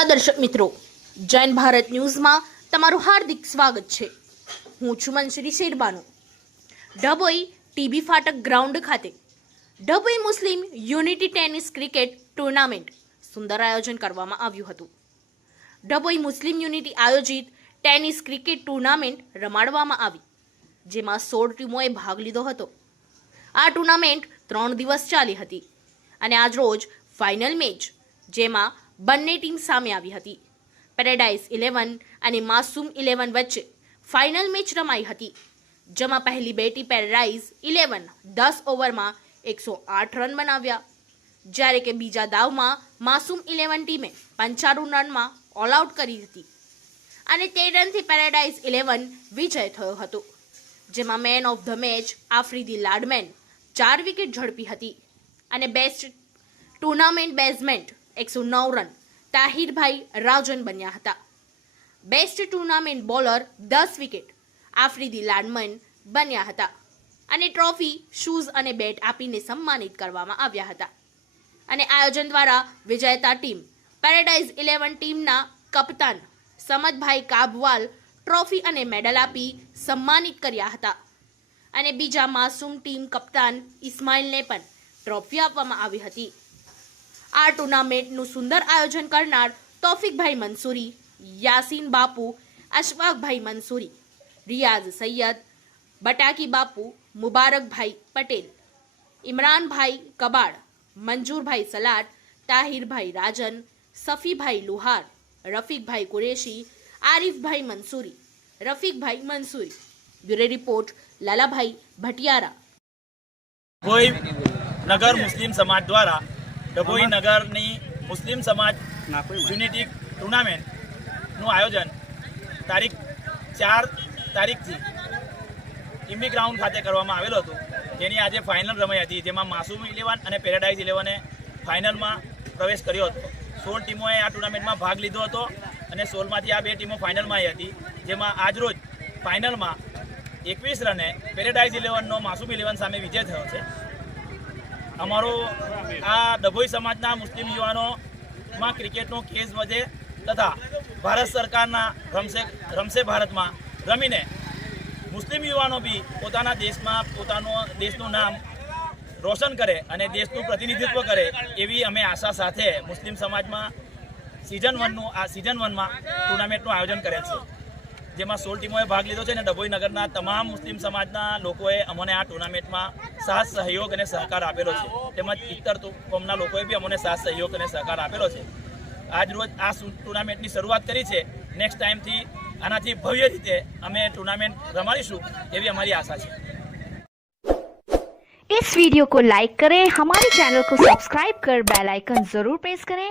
નમસ્કાર દર્શક મિત્રો, જૈન ભારત ન્યૂઝમાં તમારું હાર્દિક સ્વાગત છે। હું છું મનશ્રી શેરબાનુ। ડભોઈ ટીબી ફાટક ગ્રાઉન્ડ ખાતે ડભોઈ મુસ્લિમ યુનિટી ટેનિસ ક્રિકેટ ટુર્નામેન્ટ સુંદર આયોજન કરવામાં આવ્યું હતું। ડભોઈ મુસ્લિમ યુનિટી આયોજિત ટેનિસ ક્રિકેટ ટુર્નામેન્ટ રમાડવામાં આવી, જેમાં 16 ટીમોએ ભાગ લીધો હતો। આ ટુર્નામેન્ટ 3 દિવસ ચાલી હતી અને આજ રોજ ફાઇનલ મેચ, જેમાં બંને ટીમ સામે આવી હતી। પેરેડાઇઝ 11 અને માસૂમ 11 વચ્ચે ફાઇનલ મેચ રમાઈ હતી, જેમાં પહેલી બેટી પેરેડાઇઝ 11 10 ઓવરમાં 108 રન બનાવ્યા, જ્યારે કે બીજા દાવમાં માસૂમ 11 ટીમે 95 રનમાં ઓલ આઉટ કરી હતી અને 13 રનથી પેરેડાઇઝ 11 વિજય થયો હતો, જેમાં man of the match Afridi Ladman 4 wicket ઝડપી હતી અને બેસ્ટ ટુર્નામેન્ટ બેઝમેન્ટ 109 રન તાહિરભાઈ રાજન બન્યા હતા। Best tournament bowler 10 wicket Afridi Ladman બન્યા હતા અને ટ્રોફી, શૂઝ અને બેટ આપીને સન્માનિત કરવામાં આવ્યા હતા અને આયોજન દ્વારા વિજેતા ટીમ પેરેડાઇઝ 11 ટીમના કપ્તાન સમદભાઈ કાબવાલ ટ્રોફી અને મેડલ આપી સન્માનિત કર્યા હતા અને બીજા માસૂમ ટીમ કપ્તાન ઇસ્માઇલને પણ ટ્રોફી આપવામાં આવી હતી। આ ટુર્નામેન્ટનું સુંદર આયોજન કરનાર તોફિકભાઈ મંસૂરી, યાસીન બાપુ, અશફાકભાઈ મંસૂરી, રિયાઝ સૈયદ, બટાકી બાપુ, મુબારકભાઈ પટેલ, ઇમરાનભાઈ કબાડ, મંજૂરભાઈ સલાટ, તાહિરભાઈ રાજન, સફીભાઈ લુહાર, રફીકભાઈ કુરેશી, આરિફભાઈ મંસૂરી, રફીકભાઈ મંસૂરી। બ્યુરો રિપોર્ટ લાલાભાઈ ભટિયારા। ડભોઈ નગર મુસ્લિમ સમાજ દ્વારા ડભોઈ નગરની મુસ્લિમ સમાજ યુનિટી ટુર્નામેન્ટનું આયોજન તારીખ 4 તારીખથી ટીબી ગ્રાઉન્ડ ખાતે કરવામાં આવેલું હતું, જેની આજે ફાઇનલ રમાઈ હતી, જેમાં માસૂમ 11 અને પેરેડાઇઝ 11એ ફાઇનલમાં પ્રવેશ કર્યો હતો। 16 ટીમોએ આ ટુર્નામેન્ટમાં ભાગ લીધો હતો અને 16માંથી આ 2 ટીમો ફાઇનલમાં આવી હતી, જેમાં આજરોજ ફાઇનલમાં 21 રને પેરેડાઇઝ 11નો માસૂમ 11 સામે વિજય થયો છે। અમારો આ ડભોઈ સમાજના મુસ્લિમ યુવાનોમાં ક્રિકેટનો ક્રેઝ વધે તથા ભારત સરકારના રમશે ભારતમાં રમીને મુસ્લિમ યુવાનો બી પોતાના દેશમાં દેશનું નામ રોશન કરે અને દેશનું પ્રતિનિધિત્વ કરે, એવી અમે આશા સાથે મુસ્લિમ સમાજમાં સિઝન 1માં ટુર્નામેન્ટનું આયોજન કરેલ છે, જેમાં 16 ટીમોએ ભાગ લીધો છે અને ડભોઈ નગરના તમામ મુસ્લિમ સમાજના લોકોએ અમને આ ટુર્નામેન્ટમાં સાથ સહયોગ અને સહકાર આપેલો છે, તેમજ ઇતર કોમના લોકોએ બી અમને સાથ સહયોગ અને સહકાર આપેલો છે। આજ રોજ આ ટુર્નામેન્ટની શરૂઆત કરી છે। નેક્સ્ટ ટાઈમથી આનાથી ભવ્ય રીતે અમે ટુર્નામેન્ટ રમાડીશું એવી અમારી આશા છે। इस वीडियो को लाइक करें, हमारे चैनल को सब्सक्राइब कर बेल आइकन जरूर प्रेस करें